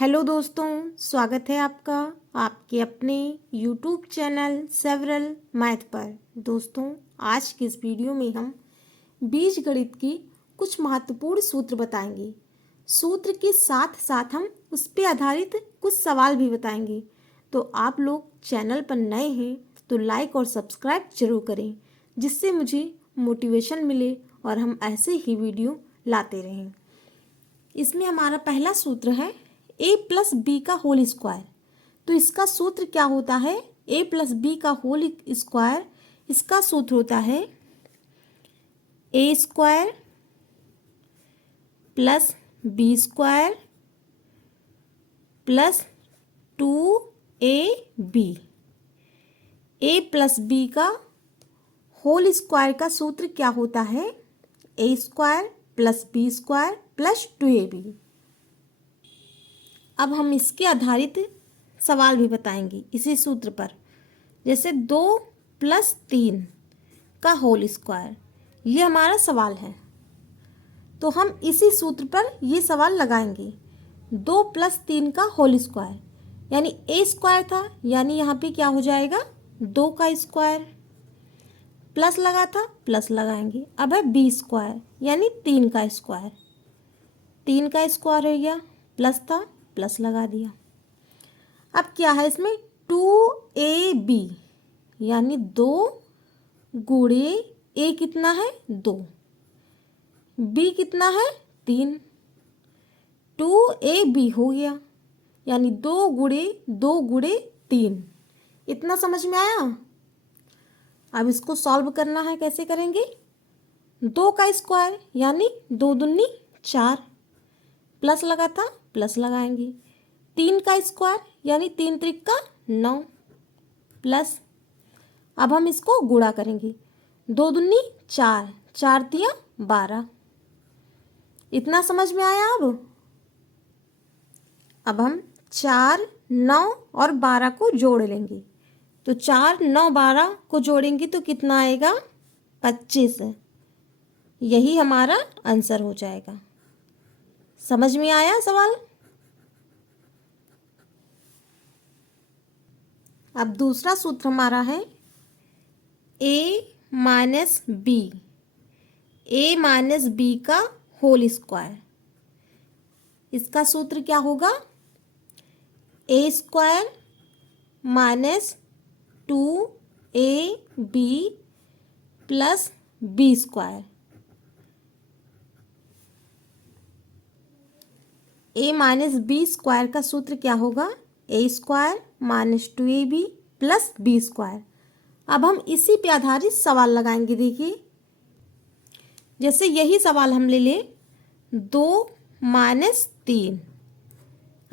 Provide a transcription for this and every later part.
Hello दोस्तों, स्वागत है आपका आपके अपने यूट्यूब चैनल सेवरल मैथ पर। दोस्तों, आज के इस वीडियो में हम बीजगणित की कुछ महत्वपूर्ण सूत्र बताएंगे। सूत्र के साथ साथ हम उस पर आधारित कुछ सवाल भी बताएंगे। तो आप लोग चैनल पर नए हैं तो लाइक और सब्सक्राइब जरूर करें, जिससे मुझे मोटिवेशन मिले और हम ऐसे ही वीडियो लाते रहें। इसमें हमारा पहला सूत्र है a प्लस बी का होल स्क्वायर। तो इसका सूत्र क्या होता है? a प्लस बी का होल स्क्वायर, इसका सूत्र होता है a square plus B square plus 2ab। a plus B का होल स्क्वायर का सूत्र क्या होता है? a square plus B square plus 2ab। अब हम इसके आधारित सवाल भी बताएंगे इसी सूत्र पर। जैसे 2 प्लस 3 का होल स्क्वायर, ये हमारा सवाल है। तो हम इसी सूत्र पर ये सवाल लगाएंगे। 2 प्लस 3 का होल स्क्वायर यानी ए स्क्वायर था, यानी यहाँ पे क्या हो जाएगा? 2 का स्क्वायर। प्लस लगा था, प्लस लगाएंगे। अब है बी स्क्वायर यानी 3 का स्क्वायर। 3 का स्क्वायर हो गया, प्लस था, प्लस लगा दिया। अब क्या है इसमें? 2ab यानी 2 गुणे ए कितना है? 2। बी कितना है? 3। 2ab हो गया यानी 2 गुणे 3। इतना समझ में आया? अब इसको सॉल्व करना है। कैसे करेंगे? 2 का स्क्वायर यानी 2 दूनी 4, प्लस लगा था, प्लस लगाएंगे। 3 का स्क्वायर यानी 3 त्रिक 9 प्लस। अब हम इसको गुणा करेंगे। 2 दूनी 4, 4 तिया 12। इतना समझ में आया? अब हम 4, 9 और 12 को जोड़ लेंगे। तो 4, 9, 12 को जोड़ेंगे तो कितना आएगा? 25। यही हमारा आंसर हो जाएगा। समझ में आया सवाल? अब दूसरा सूत्र हमारा है a minus B. a minus B का होल स्क्वायर, इसका सूत्र क्या होगा? a square minus 2ab plus B square. a minus B square का सूत्र क्या होगा? a square minus 2ab plus B square. अब हम इसी पे आधारित सवाल लगाएंगे। देखिए, जैसे यही सवाल हम ले लें 2 माइनस 3।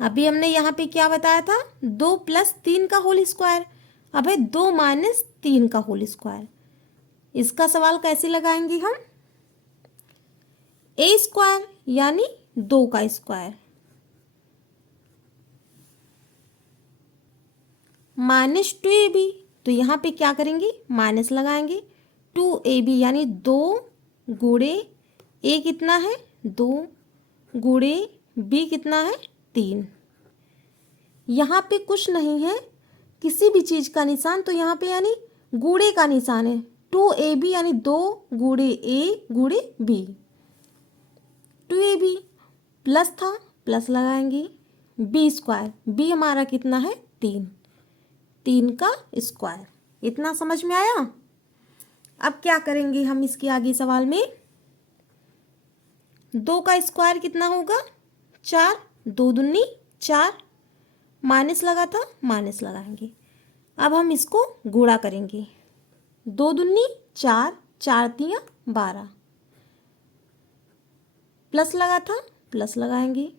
अभी हमने यहाँ पे क्या बताया था? 2 प्लस 3 का होल स्क्वायर। अब है 2 माइनस 3 का होल स्क्वायर। इसका सवाल कैसे लगाएंगे हम? a स्क्वायर यानी 2 का स्क्वायर माइनस 2ab। तो यहाँ पे क्या करेंगे? माइनस लगाएंगे। 2ab यानी 2 गुणे a कितना है? 2 गुणे b कितना है? 3। यहाँ पे कुछ नहीं है, किसी भी चीज़ का निशान, तो यहाँ पे यानी गुणे का निशान है। 2ab यानी 2 गुणे a गुणे b। 2ab प्लस था, प्लस लगाएंगे। बी स्क्वायर, बी हमारा कितना है? 3। 3 का स्क्वायर। इतना समझ में आया? अब क्या करेंगे हम इसके आगे सवाल में? 2 का स्क्वायर कितना होगा? 4। 2 दूनी 4, माइनस लगा था, माइनस लगाएंगे। अब हम इसको गुणा करेंगे। 2 दूनी 4, 4 तिया 12, प्लस लगा था, प्लस लगाएंगे।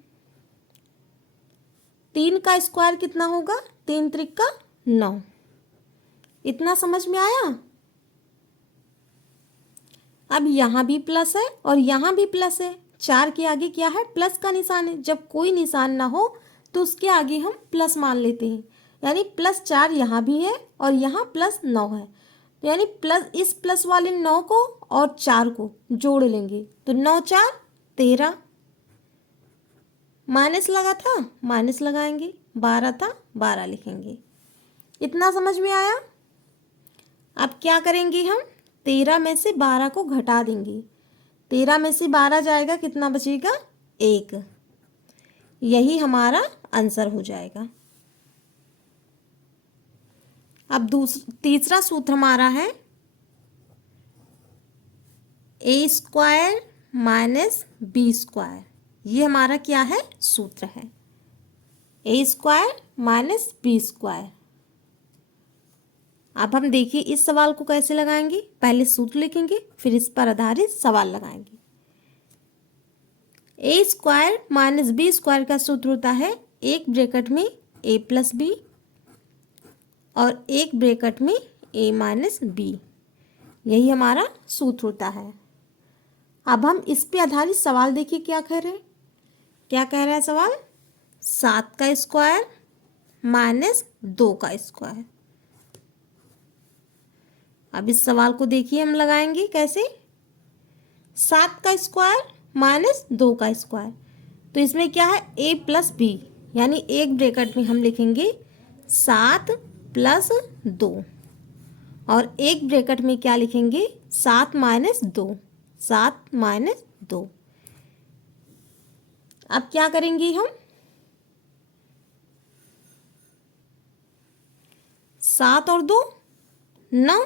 3 का स्क्वायर कितना होगा? 3 त्रिक 9। इतना समझ में आया? अब यहाँ भी प्लस है और यहाँ भी प्लस है। 4 के आगे क्या है? प्लस का निशान है। जब कोई निशान ना हो तो उसके आगे हम प्लस मान लेते हैं। यानी +4 यहाँ भी है और यहाँ +9 है। यानी इस प्लस वाले 9 को और 4 को जोड़ लेंगे तो 9 4 13 माइनस लगा था, माइनस लगाएंगे, 12 था, 12 लिखेंगे। इतना समझ में आया। अब क्या करेंगे हम, 13 में से 12 को घटा देंगे। 13 में से 12 जाएगा, कितना बचेगा, 1। यही हमारा आंसर हो जाएगा। अब तीसरा सूत्र हमारा है a² माइनस b²। ये हमारा क्या है, सूत्र है, a² माइनस b²। अब हम देखिए इस सवाल को कैसे लगाएंगे। पहले सूत्र लिखेंगे, फिर इस पर आधारित सवाल लगाएंगे। a² माइनस b² का सूत्र होता है एक ब्रैकेट में a प्लस b और एक ब्रैकेट में a माइनस b। यही हमारा सूत्र होता है। अब हम इस पे आधारित सवाल देखिए क्या कह रहे हैं। क्या कह रहा है सवाल, 7 का स्क्वायर माइनस 2 का स्क्वायर। अब इस सवाल को देखिए हम लगाएंगे कैसे, 7 का स्क्वायर माइनस 2 का स्क्वायर। तो इसमें क्या है, a प्लस b, यानी एक ब्रैकेट में हम लिखेंगे 7 प्लस 2 और एक ब्रैकेट में क्या लिखेंगे, 7 माइनस 2, 7 माइनस 2। अब क्या करेंगे हम, 7 और 2 9,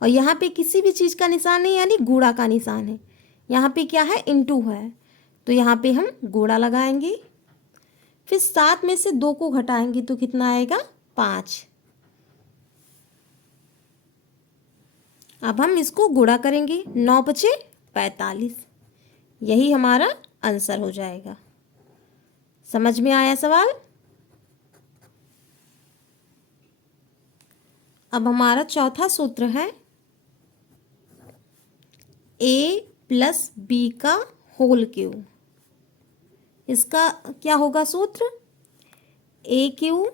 और यहाँ पे किसी भी चीज़ का निशान नहीं, यानी गुणा का निशान है। यहाँ पे क्या है, इनटू है, तो यहाँ पे हम गुणा लगाएंगे। फिर 7 में से 2 को घटाएंगे तो कितना आएगा, 5। अब हम इसको गुणा करेंगे, 9 बचे 45। यही हमारा आंसर हो जाएगा। समझ में आया सवाल। अब हमारा चौथा सूत्र है a प्लस बी का होल क्यूब। इसका क्या होगा सूत्र, a³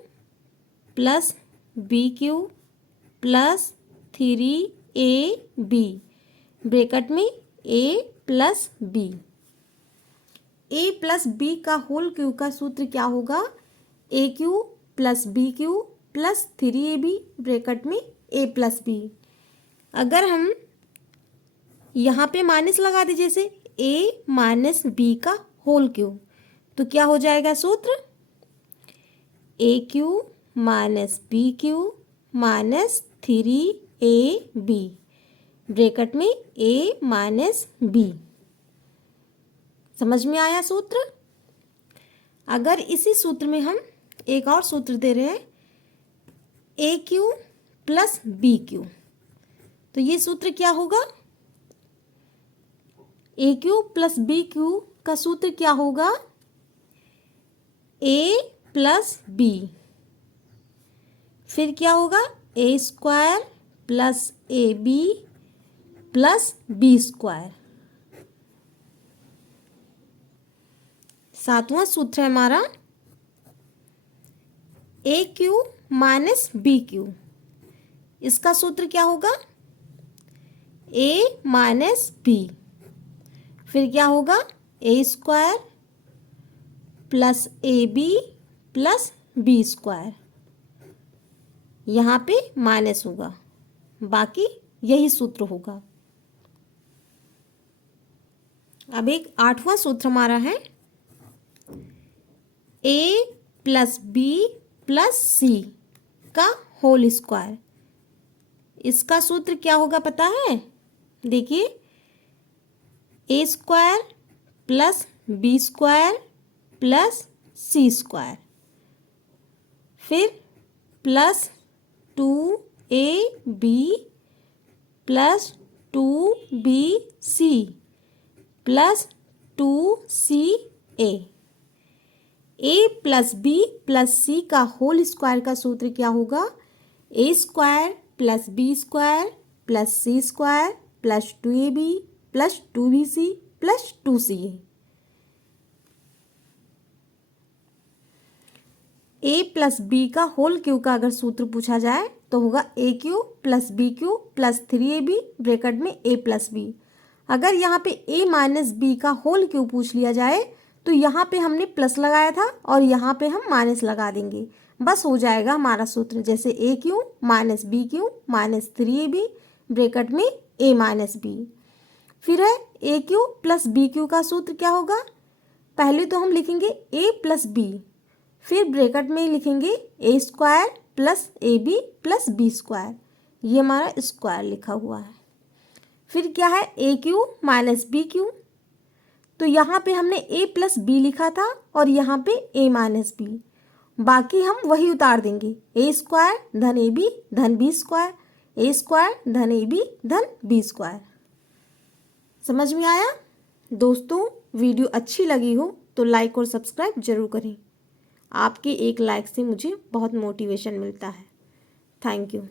plus b³ plus 3ab bracket में a plus b। a plus b का होल क्यूब का सूत्र क्या होगा, a³ plus b³ plus 3ab bracket में a प्लस b। अगर हम यहाँ पे माइनस लगा दे, जैसे a माइनस b का होल क्यूब, तो क्या हो जाएगा सूत्र, a³ minus b³ minus 3ab bracket में a माइनस b। समझ में आया सूत्र। अगर इसी सूत्र में हम एक और सूत्र दे रहे हैं, a³ प्लस b³, तो ये सूत्र क्या होगा, a³ प्लस b³ का सूत्र क्या होगा, a प्लस b, फिर क्या होगा, a² plus ab plus b²। सातवां सूत्र है हमारा a³ माइनस b³। इसका सूत्र क्या होगा, a माइनस b, फिर क्या होगा, a² plus ab plus b²। यहाँ पे माइनस होगा, बाकी यही सूत्र होगा। अब एक आठवां सूत्र हमारा है a plus b plus c का होल स्क्वायर। इसका सूत्र क्या होगा पता है, देखिए a² plus b² plus c², फिर plus 2ab plus 2bc plus 2ca। a plus b plus c का होल स्क्वायर का सूत्र क्या होगा, a² plus b² plus c² plus 2ab plus 2bc plus 2ca। a plus b का whole cube का अगर सूत्र पूछा जाए तो होगा a³ plus b³ plus 3ab bracket में a प्लस b। अगर यहाँ पे a माइनस b का होल क्यूब पूछ लिया जाए तो यहाँ पे हमने प्लस लगाया था और यहाँ पे हम माइनस लगा देंगे, बस हो जाएगा हमारा सूत्र। जैसे A cube minus B cube minus 3ab bracket में ए माइनस बी। फिर है A cube plus B cube का सूत्र क्या होगा, पहले तो हम लिखेंगे ए प्लस बी, फिर ब्रैकेट में लिखेंगे A square plus A B plus B square, ये हमारा स्क्वायर लिखा हुआ है। फिर क्या है A cube minus B cube, तो यहाँ पे हमने ए प्लस बी लिखा था और यहाँ पे ए माइनस बी, बाकी हम वही उतार देंगे, ए स्क्वायर धन ए बी धन बी स्क्वायर, ए स्क्वायर धन ए बी धन बी स्क्वायर। समझ में आया दोस्तों? वीडियो अच्छी लगी हो तो लाइक और सब्सक्राइब जरूर करें। आपके एक लाइक से मुझे बहुत मोटिवेशन मिलता है। Thank you.